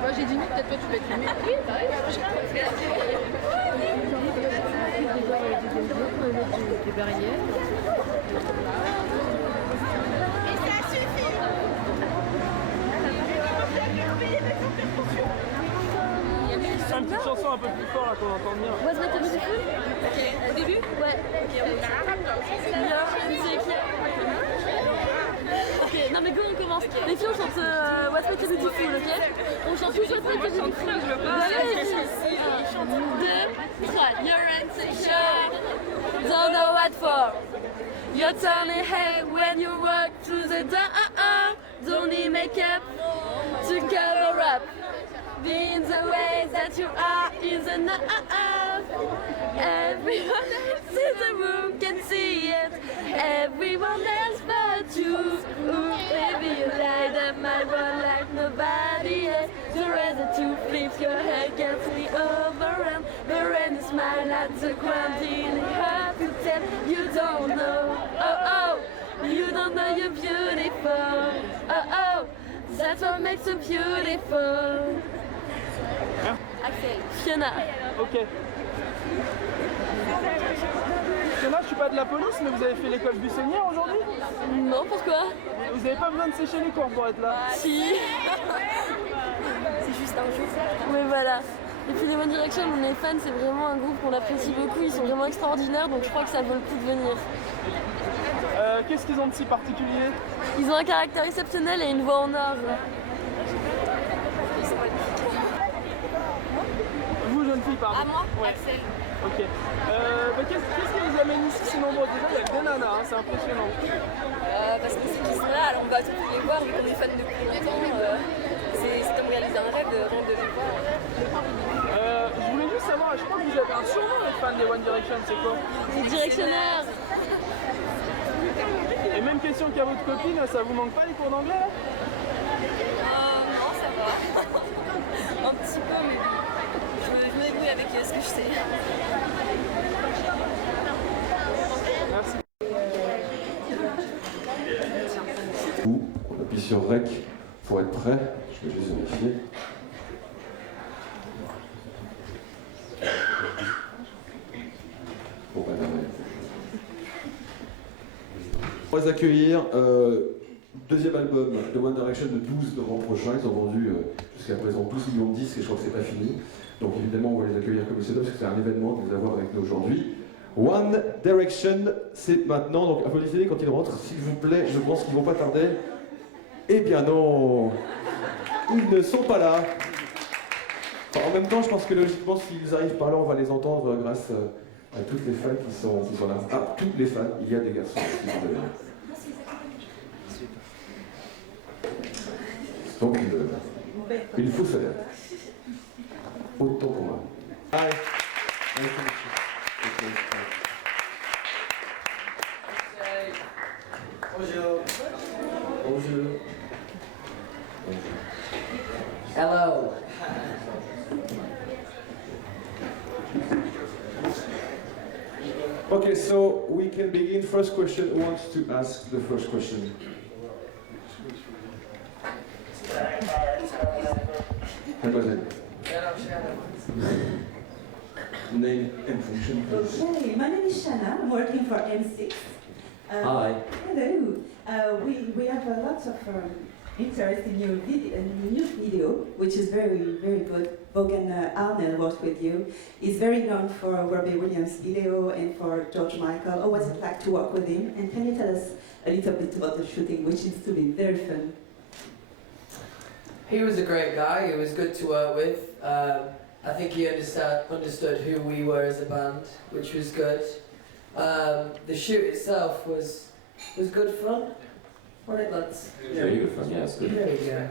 Moi j'ai dit non, peut-être toi tu peux être limite. Oui, bah oui, des barrières. Mais ça suffit. Une petite chanson un peu plus fort là qu'on entend bien. What's my beautiful? Ok, au début? Ouais. Ok, on Ok, non mais go, on commence. Les filles on chante What's my beautiful, ok? On chante tous What's my beautiful. Je veux pas. Allez, 1, 2, 3. Your sensation, don't know what for. You're turning head when you walk through the door. Don't need makeup to cover up. Being the way that you are in the night. Everyone else in the room can see it. Everyone else but you. Ooh, baby, you light up my world like nobody else. The reason to flip your head gets me overwhelmed. The rain is smile at the ground. Really hard to tell. You don't know. Oh, oh. You don't know you're beautiful. Oh, oh. That's what makes you beautiful. Axel. Fiona. Ok. Fiona, je suis pas de la police, mais vous avez fait l'école buissonnière aujourd'hui? Non, pourquoi? Vous avez pas besoin de sécher les cours pour être là? Si. C'est juste un jour. Oui, voilà. Et puis les One Direction, on est fans, c'est vraiment un groupe qu'on apprécie beaucoup, ils sont vraiment extraordinaires, donc je crois que ça vaut le coup de venir. Qu'est-ce qu'ils ont de si particulier? Ils ont un caractère exceptionnel et une voix en or. Vous, jeune fille, pardon. À moi, ouais. Axel. Ok. Qu'est-ce qui vous amène ici si nombreux? Déjà, il y a que des nanas, hein, c'est impressionnant. Parce que ceux qui sont là, alors on va tous les voir, vu qu'on est fans depuis longtemps. C'est comme réaliser un rêve, rien de les voir. Je voulais juste savoir, je crois que vous avez un surnom les fans des One Direction, c'est quoi? Les directionnaires. Et même question qu'à votre copine, ça vous manque pas les cours d'anglais là? Non, ça va. Un petit peu, mais je me débrouille avec ce que je sais. Merci. On appuie sur REC pour être prêt. Je vais juste vérifier. Bon, bah, on va les accueillir. Deuxième album de One Direction le 12 novembre prochain. Ils ont vendu jusqu'à présent 12 millions de disques et je crois que c'est pas fini. Donc évidemment, on va les accueillir comme il se doit parce que c'est un événement de les avoir avec nous aujourd'hui. One Direction, c'est maintenant. Donc applaudissez-les quand ils rentrent, s'il vous plaît. Je pense qu'ils vont pas tarder. Eh bien non, ils ne sont pas là. Enfin, en même temps, je pense que logiquement, s'ils arrivent par là, on va les entendre grâce à toutes les fans qui sont là. Ah, toutes les fans, il y a des garçons aussi. Donc, il faut se lever. Autant pour moi. Allez. Bonjour. Bonjour. Hello. Okay, so we can begin. First question. Who wants to ask the first question? Mademoiselle. Name and function, please. Okay, my name is Shanna. I'm working for M6. Hi. Hello. We have a lot of interest in your new video, which is very, very good. Bogan Arnell worked with you. He's very known for Robbie Williams' video and for George Michael. What was it like to work with him? And can you tell us a little bit about the shooting, which seems to be very fun? He was a great guy. He was good to work with. I think he understood who we were as a band, which was good. The shoot itself was good fun. Right, lads? Very good fun. Yeah, it's good. There we go.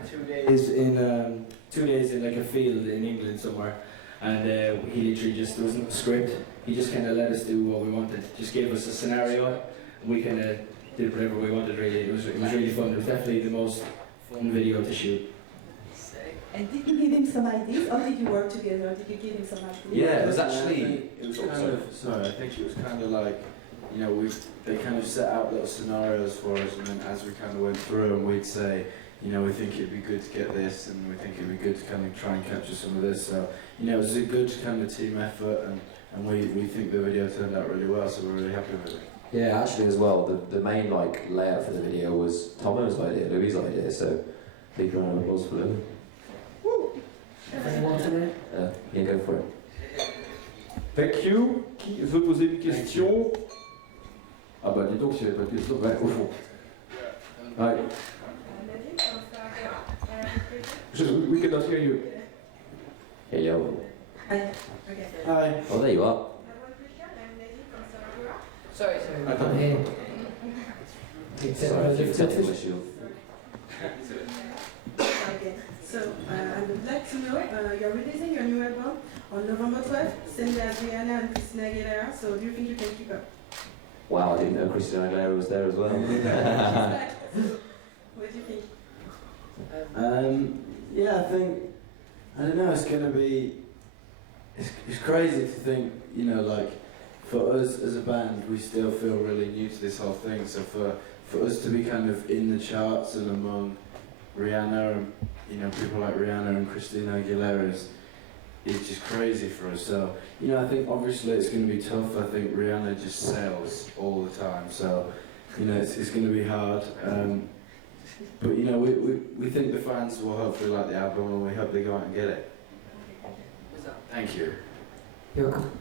2 days in like a field in England somewhere, and he literally just, there was no script. He just kind of let us do what we wanted. Just gave us a scenario, and we kind of did whatever we wanted. Really, it was really fun. It was definitely the most fun video to shoot. And did you give him some ideas, or did you work together? Did you give him some ideas? Yeah, It was actually. it was kind of, sorry, I think it was kind of like you know, they kind of set out little scenarios for us, and then as we kind of went through them, we'd say, you know, we think it'd be good to get this, and we think it'd be good to kind of try and capture some of this. So, you know, it was a good kind of team effort, and we think the video turned out really well, so we're really happy with it. Yeah, actually as well, the main like layout for the video was Tomo's idea, Louis' idea, so big round of applause for Louis. Yeah, go for it. Thank you. Qui veut poser une question? Ah bah dis donc, s'il n'y avait pas de question, ouais, au fond. Ouais. We cannot hear you. Hey yo. Hi. Okay. Hi. Oh, there you are. Sorry. Attends. Sorry, if you tell me what you... Okay, so I would like to know, you're releasing your new album on November 12th, same day as Rihanna and Christina Aguilera, so do you think you can keep up? Wow, I didn't know Christina Aguilera was there as well. What do you think? Yeah, I think, I don't know, it's going to be, it's crazy to think, you know, like, for us as a band, we still feel really new to this whole thing, so for us to be kind of in the charts and among Rihanna and, you know, people like Rihanna and Christina Aguilera is just crazy for us. So, you know, I think obviously it's going to be tough. I think Rihanna just sells all the time, so, you know, it's going to be hard. But, you know, we think the fans will hopefully like the album, and we hope they go out and get it. Thank you. You're welcome.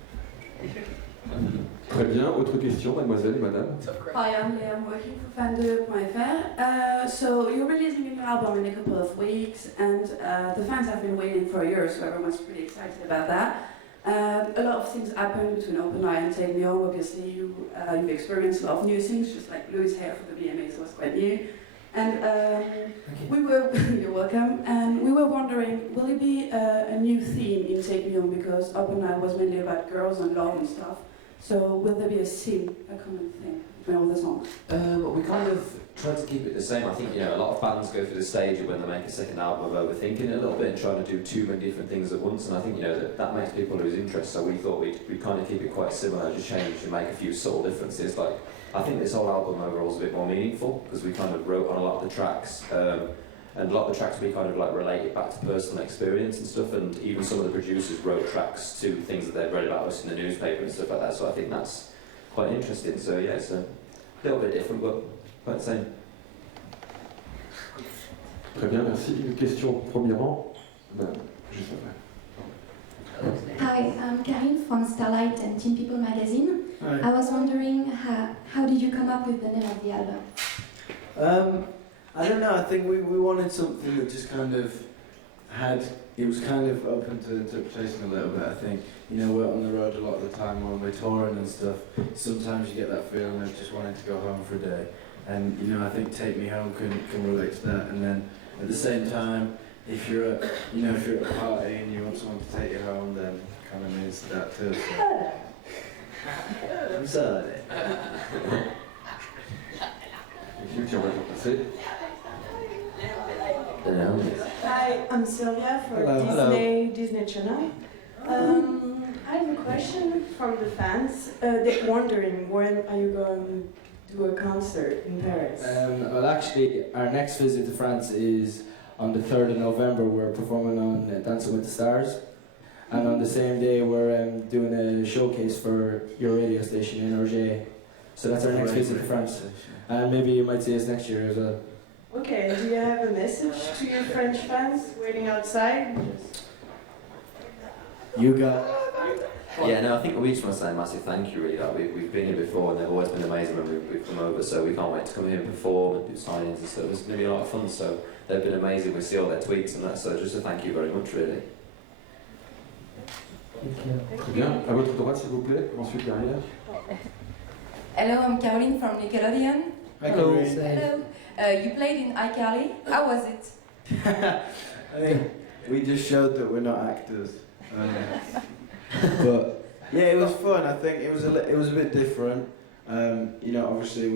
Très bien. Autre question, mademoiselle et madame? Hi, I'm Leah. I'm working for Fandom.fr. So you're releasing a new album in a couple of weeks, and the fans have been waiting for a year, so everyone's pretty excited about that. A lot of things happened between Open Eye and Take Me Home. Obviously, you've experienced a lot of new things, just like Louis' hair for the VMAs was quite new. And you're welcome. And we were wondering, will it be a new theme in Take Me Home, because Open Eye was mainly about girls and love and stuff. So will there be a theme, a common thing between all the songs? We kind of try to keep it the same. I think, you know, a lot of bands go through the stage when they make a second album of overthinking it a little bit and trying to do too many different things at once, and I think, you know, that makes people lose interest, so we thought we'd kind of keep it quite similar, just change and make a few subtle differences. Like, I think this whole album overall is a bit more meaningful, because we kind of wrote on a lot of the tracks, and a lot of the tracks we kind of like related back to personal experience and stuff, and even some of the producers wrote tracks to things that they'd read about us in the newspaper and stuff like that, so I think that's quite interesting. So yeah, it's a little bit different, but quite the same. Très bien, merci. Une question premier rang? Juste après. Hi, I'm Karine from Starlight and Teen People magazine. Hi. I was wondering how did you come up with the name of the album? I don't know, I think we wanted something that just kind of it was kind of open to interpretation a little bit, I think. You know, we're on the road a lot of the time when we're touring and stuff. Sometimes you get that feeling of just wanting to go home for a day. And, you know, I think Take Me Home can relate to that. And then at the same time, if you're at a party and you want someone to take you home, then it kind of means that too. So. I'm sorry. Hi, I'm Sylvia for Disney Channel. I have a question from the fans. They're wondering, when are you going to do a concert in Paris? Well, actually, our next visit to France is on the 3rd of November. We're performing on Dancing with the Stars. And on the same day, we're doing a showcase for your radio station in Angers. So that's our next visit to France. And maybe you might see us next year as well. Okay, do you have a message to your French fans waiting outside? You got... Yeah, no, I think we just want to say a massive thank you, really. Like, we've been here before and they've always been amazing when we've come over, so we can't wait to come here and perform and do signings and stuff. It's going to be a lot of fun, so they've been amazing. We see all their tweets and that, so just a thank you very much, really. Très bien. À votre droite, s'il vous plaît. Ensuite, derrière. Hello, I'm Caroline from Nickelodeon. Hello. Hello. You played in iCarly. How was it? I think we just showed that we're not actors. But yeah, it was fun. I think it was a bit different. You know, obviously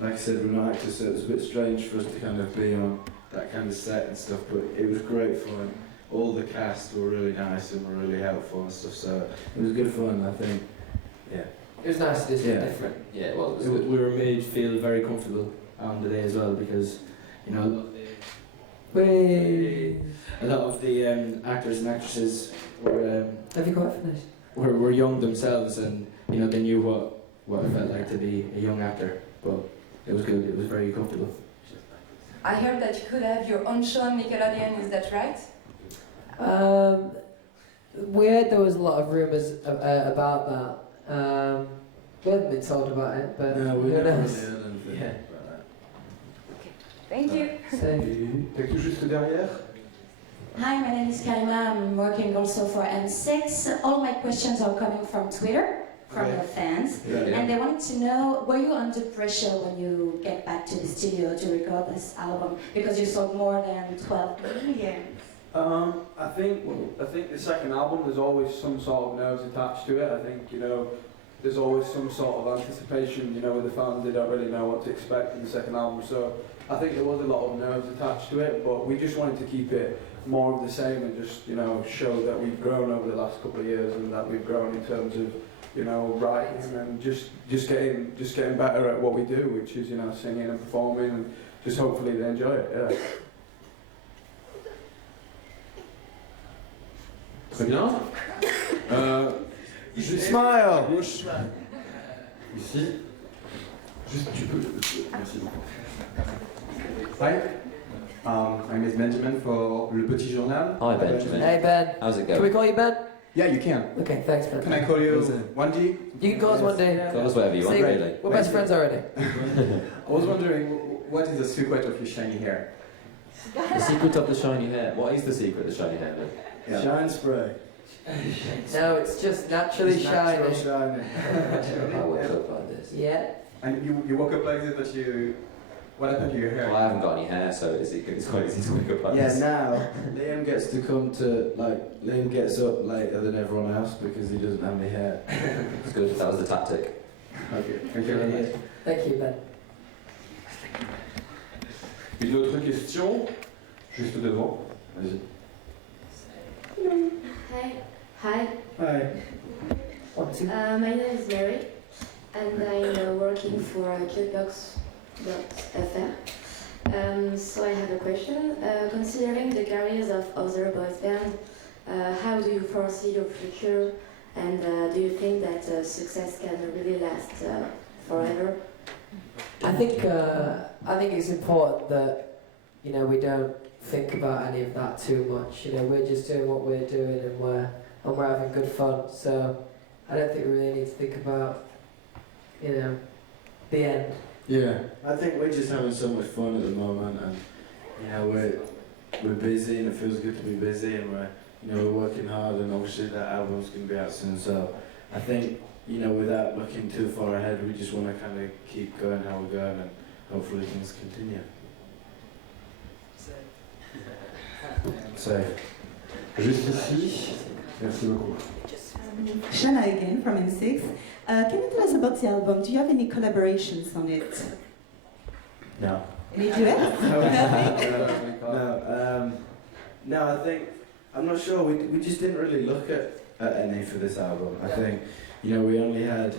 like I said, we're not actors, so it was a bit strange for us to kind of be on that kind of set and stuff. But it was great fun. All the cast were really nice and were really helpful and stuff. So it was good fun. I think. Yeah. It was nice to do something different. Yeah, well, it was We good. were made to feel very comfortable on the day as well because, you know, a lot of the actors and actresses were Have you quite finished? were young themselves, and you know they knew what it felt like to be a young actor. But it was good. It was very comfortable. I heard that you could have your own show on Nickelodeon, is that right? We heard there was a lot of rumours about that. We haven't been told about it, but No, we who never knows? really heard anything Yeah. about that. Thank you. T'as tout juste derrière. Hi, my name is Karima. I'm working also for M6. All my questions are coming from Twitter, from the fans. Yeah. And they wanted to know, were you under pressure when you get back to the studio to record this album? Because you sold more than 12 million. I think the second album, there's always some sort of nerves attached to it. I think, you know, there's always some sort of anticipation, you know, with the fans. They don't really know what to expect in the second album. So I think there was a lot of nerves attached to it, but we just wanted to keep it more of the same and just, you know, show that we've grown over the last couple of years and that we've grown in terms of, you know, writing and just getting better at what we do, which is, you know, singing and performing, and just hopefully they enjoy it. Yeah. Très bien. Smile. Gauche. Ici. Juste, tu peux. Merci beaucoup. Hi, my name is Benjamin for Le Petit Journal. Hi, Benjamin. Hey Ben. How's it Can we going? call you Ben? Yeah, you can. Okay, thanks Ben. Can I call you 1D? You can call us one day. Call us whatever you want, See, really. we're best friends already. I was wondering, what is the secret of your shiny hair? The secret of the shiny hair. What is the secret of the shiny hair, then? Yeah. Shine spray. No, it's just naturally It's natural shiny. I woke up like this. Yeah. And you woke up like this, but what happened to your hair? Well, I haven't got any hair, so it's quite easy to wake up like Yeah, this. now Liam gets to come to, Liam gets up later than everyone else because he doesn't have any hair. It's good. That was the tactic. Okay, thank you very much. Thank you Ben. Une autre question, juste devant. Vas-y. Hi. Hi. Hi. My name is Mary, and I'm working for Cutebox.fr. So I have a question. Considering the careers of other boys bands, how do you foresee your future, and do you think that success can really last forever? I think it's important that, you know, we don't think about any of that too much. You know, we're just doing what we're doing, and we're having good fun. So I don't think we really need to think about, you know, the end. Yeah, I think we're just having so much fun at the moment, and you know we're busy, and it feels good to be busy, and we're working hard, and obviously that album's gonna be out soon. So I think, you know, without looking too far ahead, we just want to kind of keep going how we're going, and hopefully things continue. Safe. Juste ici. Merci beaucoup. Shana again from M6. Can you tell us about the album? Do you have any collaborations on it? No. Any duets? No, I think, I'm not sure, we just didn't really look at any for this album. I think, you know, we had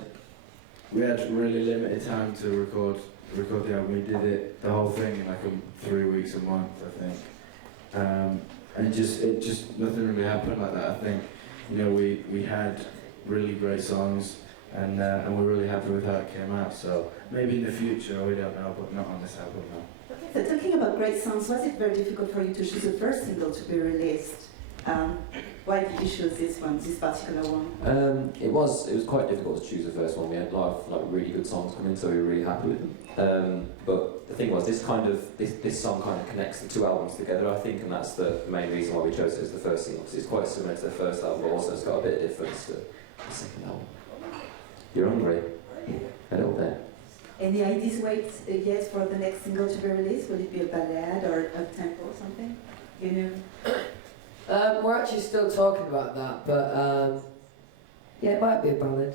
really limited time to record the album. We did it, the whole thing, in like 3 weeks, a month, I think. And it just, nothing really happened like that. I think, you know, we had really great songs, and we're really happy with how it came out. So maybe in the future, we don't know, but not on this album, no. So talking about great songs, was it very difficult for you to choose the first single to be released? Why did you choose this one, this particular one? It was quite difficult to choose the first one. We had a lot of really good songs coming in, so we were really happy with them. But the thing was, this song kind of connects the two albums together, I think, and that's the main reason why we chose it as the first single. Because it's quite similar to the first album, but also it's got a bit of difference to the second album. You're hungry? A little bit. Any ideas yet for the next single to be released? Will it be a ballad or a tempo or something? You know? We're actually still talking about that, but yeah, it might be a ballad.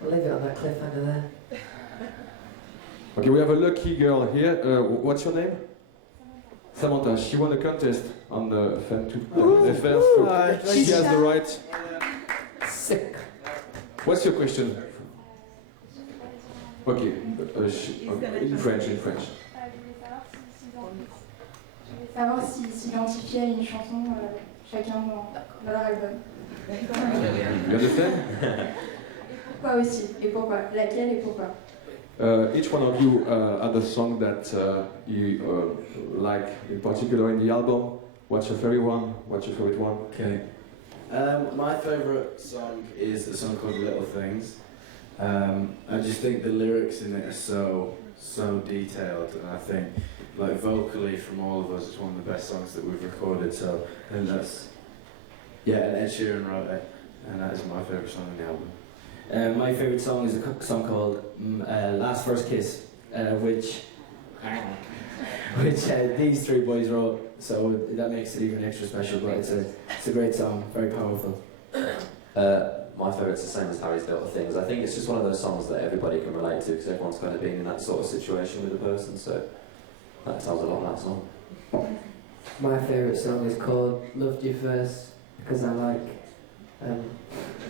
We'll leave it on that cliffhanger there. Okay, we have a lucky girl here. What's your name? Samantha. She won a contest on the Fan2 FR, so she has the right. Sick. What's your question? Okay, in French, in French. Je voulais savoir s'ils s'identifiaient à une chanson chacun dans leur album. You understand? Pourquoi aussi? Et pourquoi? Laquelle et pourquoi? Each one of you had a song that you like in particular in the album. What's your favorite one? What's your favorite one? Okay. My favourite song is a song called Little Things. I just think the lyrics in it are so detailed, and I think like vocally from all of us it's one of the best songs that we've recorded, so I think that's, yeah, and Ed Sheeran wrote it, and that is my favourite song on the album. My favourite song is a song called Last First Kiss, which these three boys wrote, so that makes it even extra special, but it's a great song, very powerful. My favourite's the same as Harry's Little Things. I think it's just one of those songs that everybody can relate to, because everyone's kind of been in that sort of situation with a person, so that tells a lot of that song. My favourite song is called Loved You First, because I like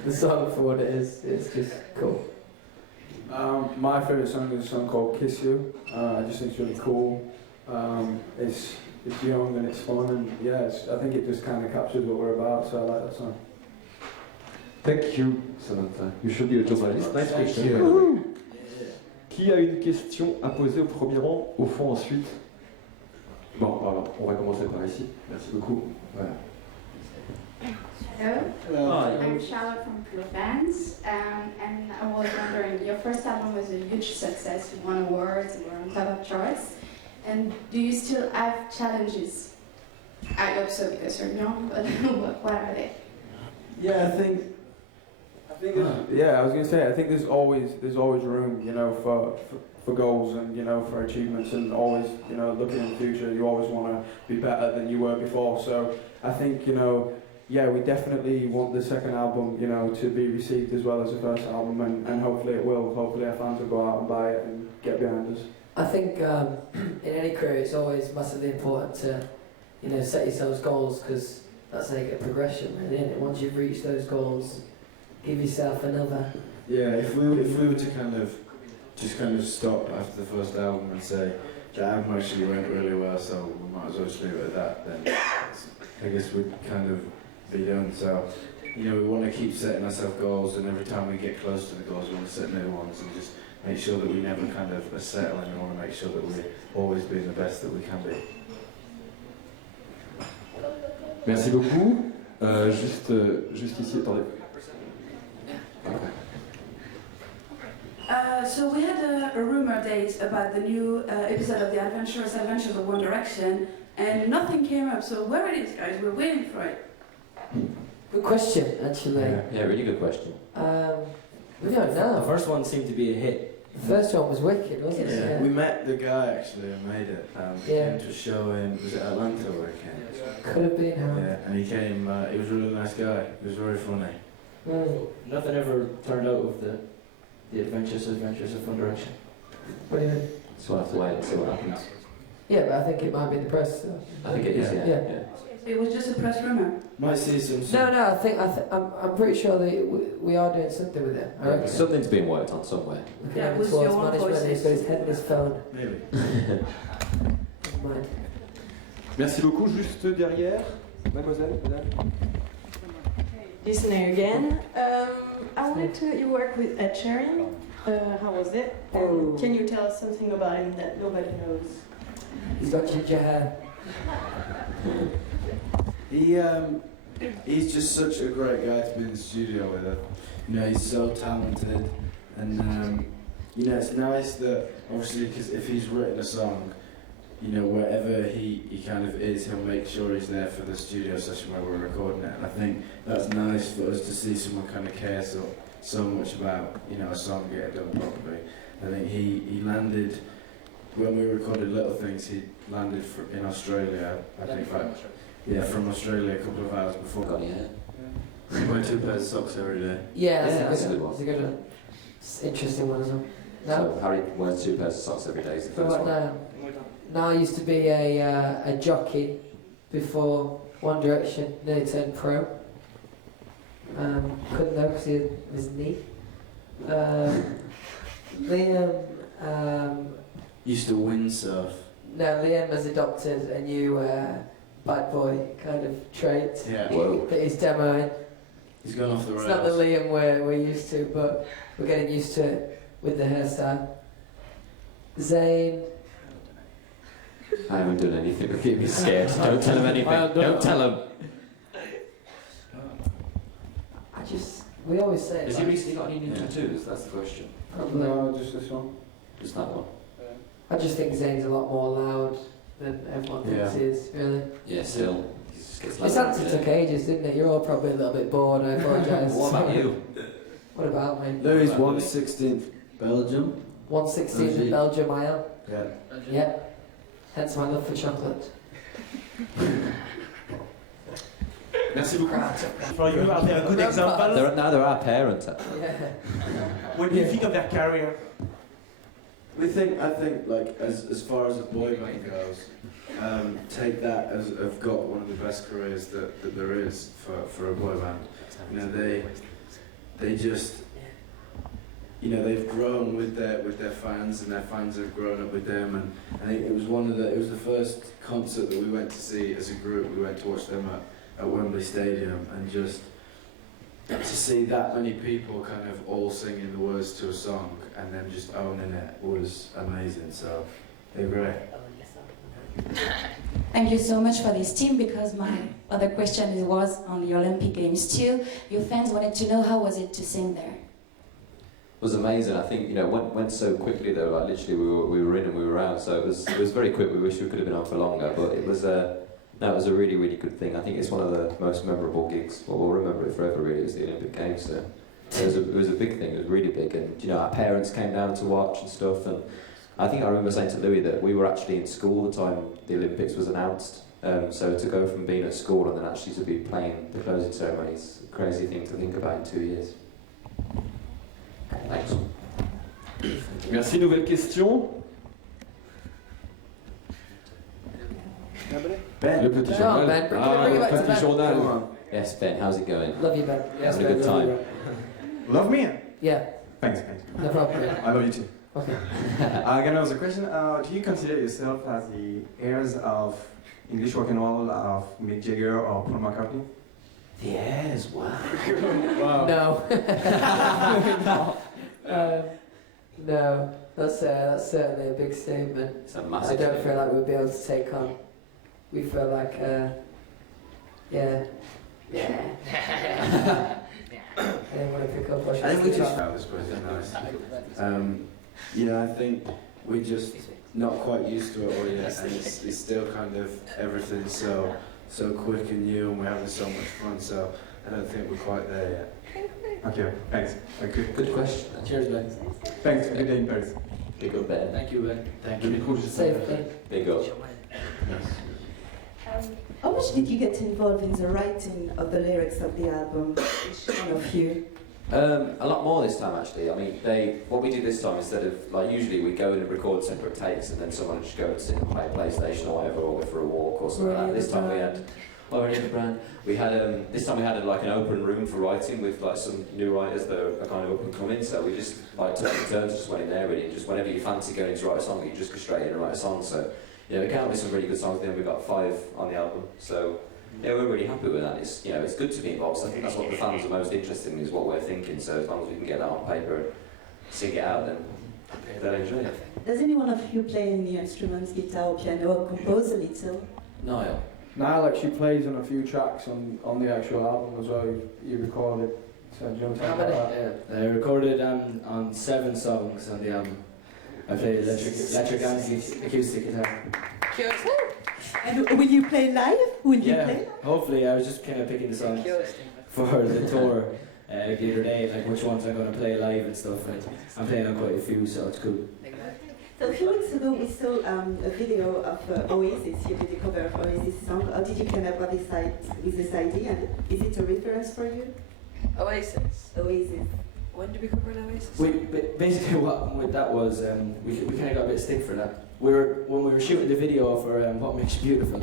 the song for what it is. It's just cool. My favourite song is a song called Kiss You. I just think it's really cool. It's young and it's fun, and yeah, I think it just kind of captures what we're about, so I like that song. Thank you, Samantha. You should be a journalist. Nice question. Qui a une question à poser au premier rang, au fond ensuite? Bon, alors, on va commencer par ici. Merci beaucoup. Voilà. Hello. I'm Charlotte from Pure Fans, and I was wondering, your first album was a huge success. You won awards and were on top of charts. And do you still have challenges? I hope so because you're young, but what are they? Yeah, I think I was gonna say, I think there's always room, you know, for goals and, you know, for achievements, and always, you know, looking in the future, you always want to be better than you were before. So I think, you know, yeah, we definitely want the second album, you know, to be received as well as the first album, and hopefully it will. Hopefully our fans will go out and buy it and get behind us. I think in any career it's always massively important to, you know, set yourselves goals, because that's how you get progression. And then once you've reached those goals, give yourself another. Yeah, if we were to kind of stop after the first album and say the album actually went really well, so we might as well just leave it at that, then I guess we'd kind of be done. So, you know, we want to keep setting ourselves goals, and every time we get close to the goals we want to set new ones, and just make sure that we never kind of are settling. We want to make sure that we're always being the best that we can be. Merci beaucoup. Juste ici, attendez. So we had a rumor days about the new episode of The Adventures of One Direction, and nothing came up. So where are these guys? We're waiting for it. Good question, actually. Yeah, really good question. We don't know. The first one seemed to be a hit. The first one was wicked, wasn't it? Yeah. We met the guy actually who made it. He came to a show in, was it Atlanta where he came? Could have been, huh? Yeah, and he came, he was a really nice guy. He was very funny. Nothing ever turned out of the Adventures of One Direction. What do you mean? So we'll have to wait and see what happens. Yeah, but I think it might be the press. I think it is, yeah. It was just a press rumor. Might see some. No, I'm pretty sure that we are doing something with it. I reckon. Something's being worked on somewhere. Yeah, towards management, he's got his head in his phone. Maybe. Never mind. Merci beaucoup. Juste derrière, mademoiselle, madame. Disney again. I wanted to. You work with Ed Sheeran. How was it? Can you tell us something about him that nobody knows? He's got ginger hair. He's just such a great guy to be in the studio with. You know, he's so talented, and you know, it's nice that obviously, because if he's written a song, you know, wherever he kind of is, he'll make sure he's there for the studio session where we're recording it. And I think that's nice for us to see someone kind of care so much about, you know, a song get done properly. I think he landed, when we recorded Little Things, he landed in Australia, I think, from Australia a couple of hours before. Got any hair? He wear 2 pairs of socks every day. Yeah, that's a good one. That's a good one. It's an interesting one as well. So Harry wears 2 pairs of socks every day. Is the first one. Now I used to be a jockey before One Direction, nearly turned pro. Couldn't though because of his knee. Liam used to windsurf. No, Liam has adopted a new bad boy kind of trait Yeah. that he's demoing. He's gone off the rails. It's not the Liam we're used to, but we're getting used to it with the hairstyle. Zayn. I haven't done anything to keep me scared. Don't tell him anything. Don't tell him. We always say it. Has he recently got any new tattoos? That's the question. Probably. No, just this one. Just that one. I just think Zayn's a lot more loud than everyone thinks he is, really. Yeah, still. He just gets His louder. answer took ages, didn't it? You're all probably a little bit bored, I apologise. What about you? What about me? Louis 1/16 Belgium. 1/16 in Belgium, I am. Yeah. Yeah. Hence my love for chocolate. Merci beaucoup. For you, are there good examples? There are parents. Actually. Yeah. What do you think of their career? I think like as far as a boy band goes, take that as have got one of the best careers that there is for a boy band. You know, they just, you know, they've grown with their fans, and their fans have grown up with them. And I think it was the first concert that we went to see as a group. We went to watch them at Wembley Stadium, and just to see that many people kind of all singing the words to a song and then just owning it was amazing. So they're great. Thank you so much for this team, because my other question was on the Olympic Games too. Your fans wanted to know how was it to sing there? It was amazing. I think, you know, went so quickly though. Like literally, we were in and we were out. So it was very quick. We wish we could have been on for longer, but it was no, it was a really, really good thing. I think it's one of the most memorable gigs. Well, we'll remember it forever. Really, it was the Olympic Games. So it was a big thing. It was really big, and you know, our parents came down to watch and stuff. And I think I remember saying to Louis that we were actually in school the time the Olympics was announced. So to go from being at school and then actually to be playing the closing ceremony is a crazy thing to think about in 2 years. Thanks. Merci. Nouvelle question. Ben. Le petit No, journal. Ben, bring it back to Le petit Ben. journal. Yes, Ben, how's it going? Love you, Ben. Having a good time. Love me? Yeah. Thanks. No problem. I love you too. Okay. Again, another question. Do you consider yourself as the heirs of English rock and roll of Mick Jagger or Paul McCartney? The heirs, wow. Wow. No. No. That's certainly a big statement. It's a I massive don't thing. feel like we'll be able to take on. We feel like, yeah. I didn't want to pick up what she I think we was just about. found this question nice. You know, I think we're just not quite used to it all yet, and it's still kind of everything so quick and new, and we're having so much fun. So I don't think we're quite there yet. Okay, thanks. Thank you. Good question. Cheers, Ben. Thanks. Good day in Paris. Big up, Ben. Thank you, Ben. Thank Le you. micro juste Safe après. thing. Big up. How much did you get involved in the writing of the lyrics of the album? Each one of you? A lot more this time actually. I mean, what we did this time, instead of like usually we go in and record separate takes and then someone would just go and sit and play PlayStation or whatever, or go for a walk or something like that. This time we had, we had this time we had like an open room for writing with like some new writers that are kind of up and coming. So we just like took turns, just went in there really, and just whenever you fancy going to write a song, you just go straight in and write a song. So yeah, we came up with some really good songs. Then we got 5 on the album. So. Yeah, we're really happy with that. It's, you know, it's good to be involved. So I think that's what the fans are most interested in, is what we're thinking. So as long as we can get that on paper and sing it out, then they'll enjoy it. Does any one of you play any instruments, guitar or piano, or compose a little? Niall. Niall actually plays on a few tracks on the actual album as well. You recorded. So do you want to talk about that? Yeah, I recorded on 7 songs on the album. I played electric and acoustic guitar. And will you play live? Will you Yeah, play? hopefully. I was just kind of picking the songs for the tour the other day, like which ones I'm going to play live and stuff. And I'm playing on quite a few, so it's cool. So a few weeks ago we saw a video of Oasis. You did a cover of Oasis song. How did you come up with this idea? And is it a reference for you? Oasis. Oasis. When did we cover an Oasis? Basically what happened with that was we kind of got a bit of stick for that. When we were shooting the video for What Makes You Beautiful,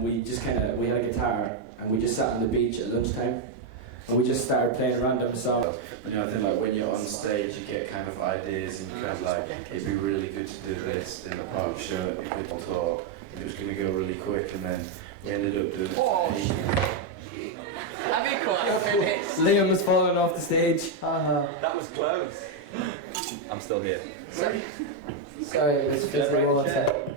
we had a guitar and we just sat on the beach at lunchtime And we just started playing random songs. You know, I think like when you're on stage, you get kind of ideas, and you kind of like, it'd be really good to do this in the park show. It'd be good to talk. It was going to go really quick, and then we ended up doing Liam was falling off the stage. That was close. I'm still here. Sorry, it was physically all upset.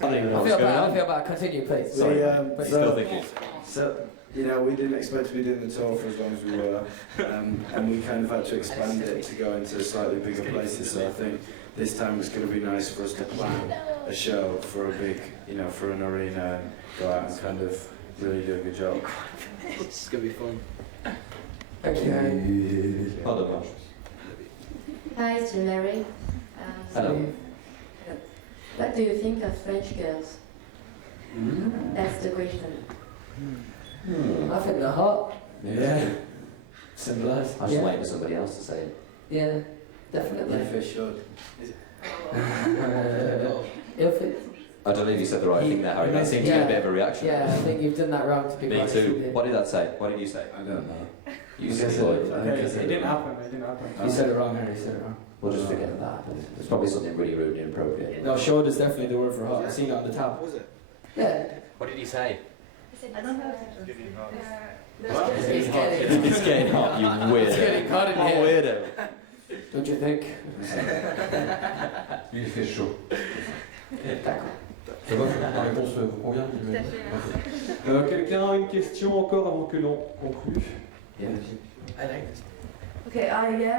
I feel bad. Continue, please. Sorry. Still thinking. So, you know, we didn't expect to be doing the tour for as long as we were, and we kind of had to expand it to go into slightly bigger places. So I think this time it's going to be nice for us to plan a show for a big, you know, for an arena and go out and kind of really do a good job. It's going to be fun. Thank you. Pardon. Hi, it's Mary. Hello. What do you think of French girls? That's the question. I think they're hot. Yeah. Symbolised. I was just waiting for somebody else to say it. Yeah, definitely. For sure. I don't know if you said the right thing there, Harry. That seemed to be a bit of a reaction. Yeah, I think you've done that wrong to be Me quite too. stupid. What did that say? What did you say? I don't know. You said it. Okay, it didn't happen. It didn't happen. You said it wrong, Harry. You said it wrong. We'll just forget that. It's probably something really rude and inappropriate. No, short is definitely the word for hot. I've seen it on the tab. Was it? Yeah. What did he say? I don't know. It's getting It's getting hot, you weirdo. It's getting hot in Oh, here. weirdo. Don't you think? Il fait chaud. D'accord. Ça va, la réponse vous convient? Quelqu'un a une question encore avant que l'on conclue? Yeah. I like this. Okay,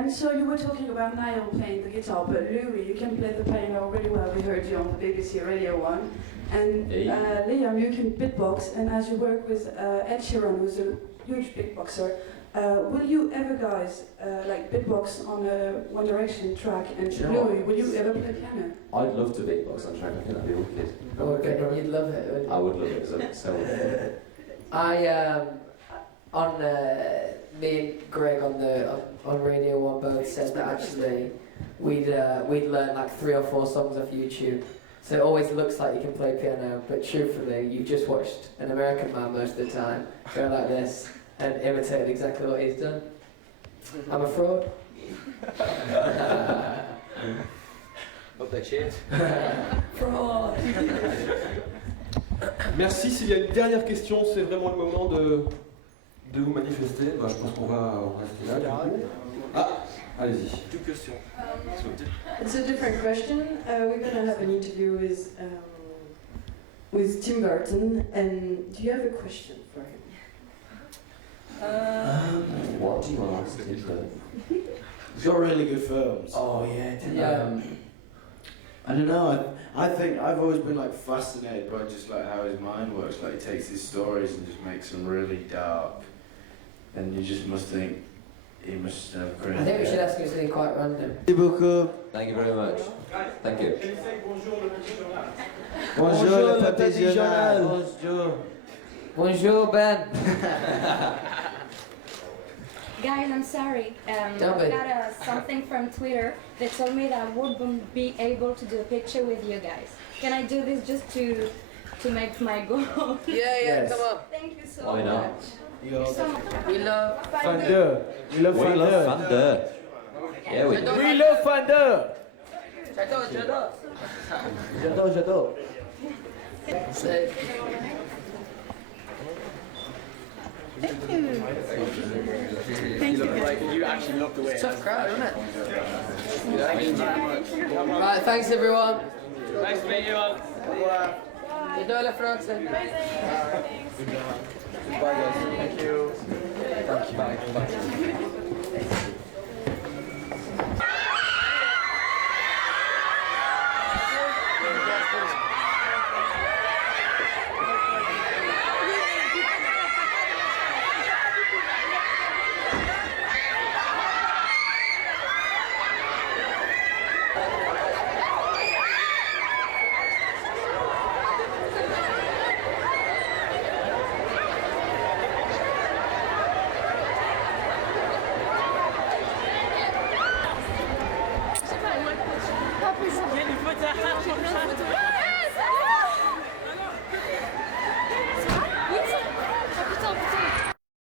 so you were talking about Niall playing the guitar, but Louis, you can play the piano really well. We heard you on the BBC Radio 1. And Liam, you can beatbox, and as you work with Ed Sheeran, who's a huge beatboxer, will you ever, guys, like beatbox on a One Direction track? And Louis, will you ever play piano? I'd love to beatbox on track. I think that'd be wicked. Oh, okay, you'd love it, wouldn't you? I would love it. So me and Greg on Radio 1 both said that actually we'd learn like 3 or 4 songs off YouTube. So it always looks like you can play piano, but truthfully, you've just watched an American man most of the time go like this and imitated exactly what he's done. I'm a fraud. Hope they cheers. Fraud. Merci. S'il y a une dernière question, c'est vraiment le moment de vous manifester. Bah, je pense qu'on va rester là. Du coup. Ah, allez-y. Two questions. It's a different question. We're going to have an interview with Tim Burton, and do you have a question for him? What do you want to ask him? He's got really good films. Oh yeah, Tim. I don't know. I think I've always been like fascinated by just like how his mind works. Like he takes his stories and just makes them really dark, and you just must think he must have great. I think we should ask him something quite random. Thank you very much. Thank you. Bonjour le petit journal. Bonjour. Bonjour, Ben. Guys, I'm sorry. I got something from Twitter that told me that I wouldn't be able to do a picture with you guys. Can I do this just to make my goal? Yes. Come on. Thank you so Why not? much. So much. We love Thunder. We love Thunder. Thunder. Yeah, we do. We love Thunder. J'adore. Thank you. Thank you. Like, you actually love the way. It's a tough crowd, isn't it? Thank you very much. Right, thanks everyone. Nice to meet you all. J'adore la France. Bye guys. Thank you. Bye.